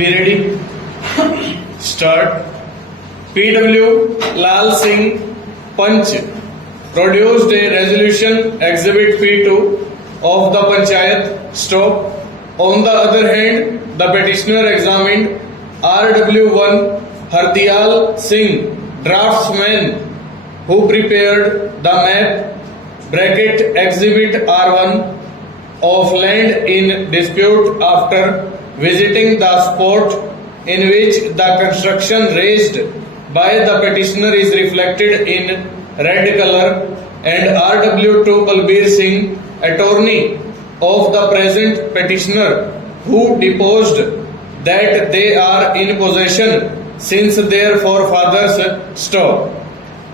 Be ready. Start. P.W. Lal Singh Panch produced a resolution Exhibit P2 of the Panchayat. Stop. On the other hand, the petitioner examined R.W.1 Hardial Singh, draftsman, who prepared the map bracket Exhibit R1 of land in dispute after visiting the spot in which the construction raised by the petitioner is reflected in red color, and R.W.2 Balbir Singh, attorney of the present petitioner, who deposed that they are in possession since their forefathers stop.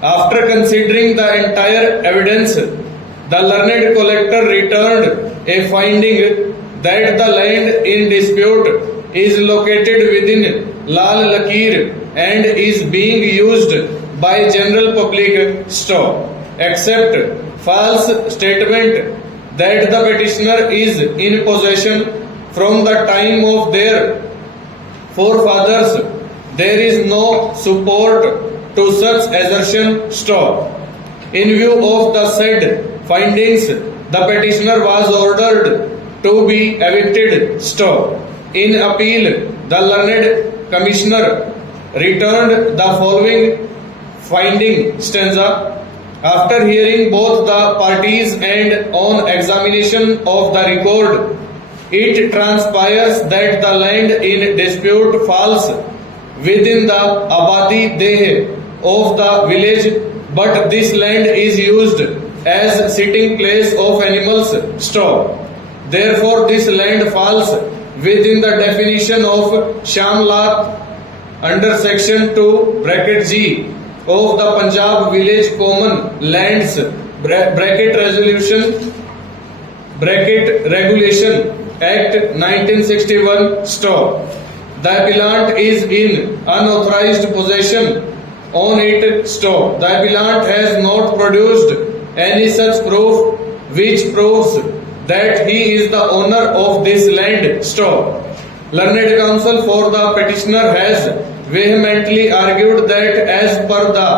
After considering the entire evidence, the learned collector returned a finding that the land in dispute is located within Lal Lakir and is being used by general public stop, except false statement that the petitioner is in possession from the time of their forefathers. There is no support to such assertion. Stop. In view of the said findings, the petitioner was ordered to be evicted. Stop. In appeal, the learned commissioner returned the following finding stanza. After hearing both the parties and on examination of the record, it transpires that the land in dispute falls within the Abadi Deh of the village, but this land is used as sitting place of animals. Stop. Therefore, this land falls within the definition of Shamlat under section 2 bracket G of the Punjab Village Common Lands bracket Resolution bracket Regulation Act 1961. Stop. The appellant is in unauthorized possession on it. Stop. The appellant has not produced any such proof which proves that he is the owner of this land. Stop. Learned counsel for the petitioner has vehemently argued that as per the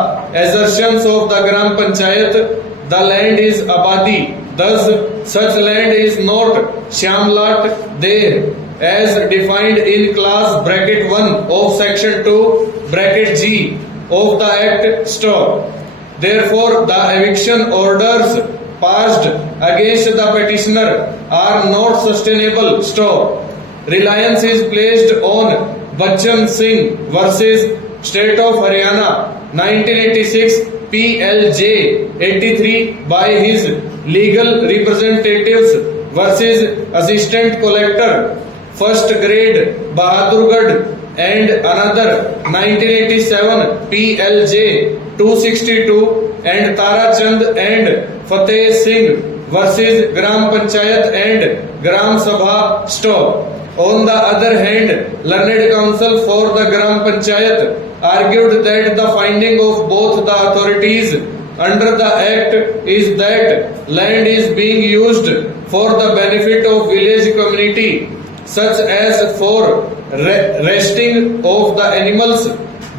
assertions of the Gram Panchayat, the land is Abadi. Thus, such land is not Shamlat Deh as defined in clause bracket 1 of section 2 bracket G of the Act. Stop. Therefore, the eviction orders passed against the petitioner are not sustainable. Stop. Reliance is placed on Bachchan Singh versus State of Haryana 1986 PLJ 83 by his legal representatives versus Assistant Collector First Grade Bahadurgarh and another 1987 PLJ 262 and Tara Chand and Fateh Singh versus Gram Panchayat and Gram Sabha. Stop. On the other hand, learned counsel for the Gram Panchayat argued that the finding of both the authorities under the Act is that land is being used for the benefit of village community, such as for resting of the animals.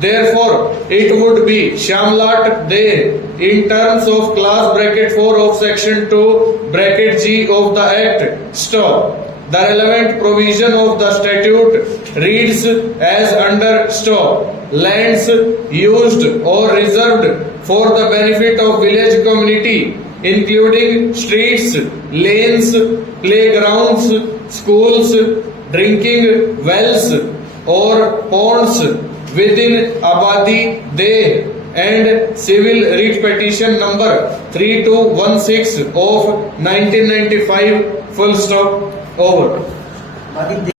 Therefore, it would be Shamlat Deh in terms of clause bracket 4 of section 2 bracket G of the Act. Stop. The relevant provision of the statute reads as under. Stop. Lands used or reserved for the benefit of village community, including streets, lanes, playgrounds, schools, drinking wells or ponds within Abadi Deh and Civil Writ Petition number 3216 of 1995. Full stop. Over. बाकी